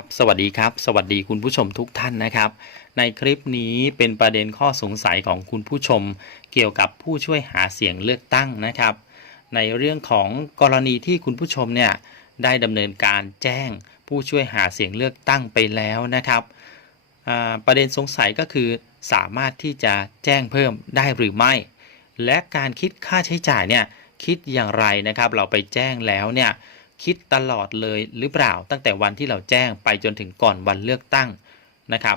ครับสวัสดีครับ สวัสดีคุณผู้ชมทุกท่านนะครับ ในคลิปนี้เป็นประเด็นข้อสงสัยของคุณผู้ชม เกี่ยวกับผู้ช่วยหาเสียงเลือกตั้งนะครับ ในเรื่องของกรณีที่คุณผู้ชมเนี่ยได้ดำเนินการแจ้ง ผู้ช่วยหาเสียงเลือกตั้งไปแล้วนะครับประเด็นสงสัยก็คือสามารถที่จะแจ้งเพิ่มได้หรือไม่ และการคิดค่าใช้จ่ายเนี่ยคิดอย่างไรนะครับ เราไปแจ้งแล้วเนี่ย คิดตลอดเลยหรือเปล่า ตั้งแต่วันที่เราแจ้งไปจนถึงก่อนวันเลือกตั้งนะครับ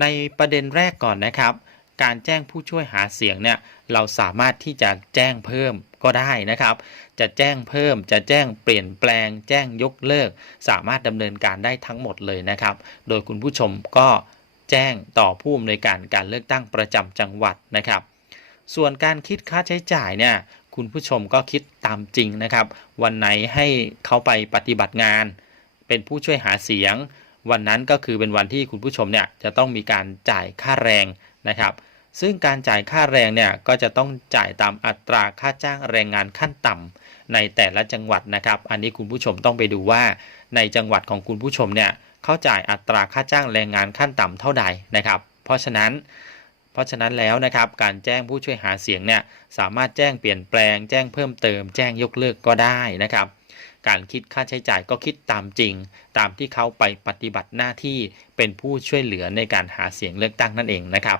ในประเด็นแรกก่อนนะครับ การแจ้งผู้ช่วยหาเสียงเนี่ยเราสามารถที่จะแจ้งเพิ่มก็ได้นะครับ จะแจ้งเพิ่ม จะแจ้งเปลี่ยนแปลง แจ้งยกเลิก สามารถดำเนินการได้ทั้งหมดเลยนะครับ โดยคุณผู้ชมก็แจ้งต่อผู้อำนวยการการเลือกตั้งประจำจังหวัดนะครับ ส่วนการคิดค่าใช้จ่ายเนี่ยคุณผู้ชมก็คิด ตามจริงนะครับ วันไหนให้เขาไปปฏิบัติงาน เป็นผู้ช่วยหาเสียง วันนั้นก็คือเป็นวันที่คุณผู้ชมเนี่ยจะต้องมีการจ่ายค่าแรงนะครับ ซึ่งการจ่ายค่าแรงเนี่ยก็จะต้องจ่ายตามอัตราค่าจ้างแรงงานขั้นต่ำในแต่ละจังหวัดนะครับ อันนี้คุณผู้ชมต้องไปดูว่า ในจังหวัดของคุณผู้ชมเนี่ยเขาจ่ายอัตราค่าจ้างแรงงานขั้นต่ำเท่าใดนะครับ เพราะฉะนั้น ราะฉะนั้นแล้วนะครับการแจ้งผู้ช่วยหาเสียงเนี่ยสามารถแจ้งเปลี่ยนแปลง แจ้งเพิ่มเติม แจ้งยกเลิกก็ได้นะครับ การคิดค่าใช้จ่ายก็คิดตามจริง ตามที่เขาไปปฏิบัติหน้าที่เป็นผู้ช่วยเหลือในการหาเสียงเลือกตั้งนั่นเองนะครับ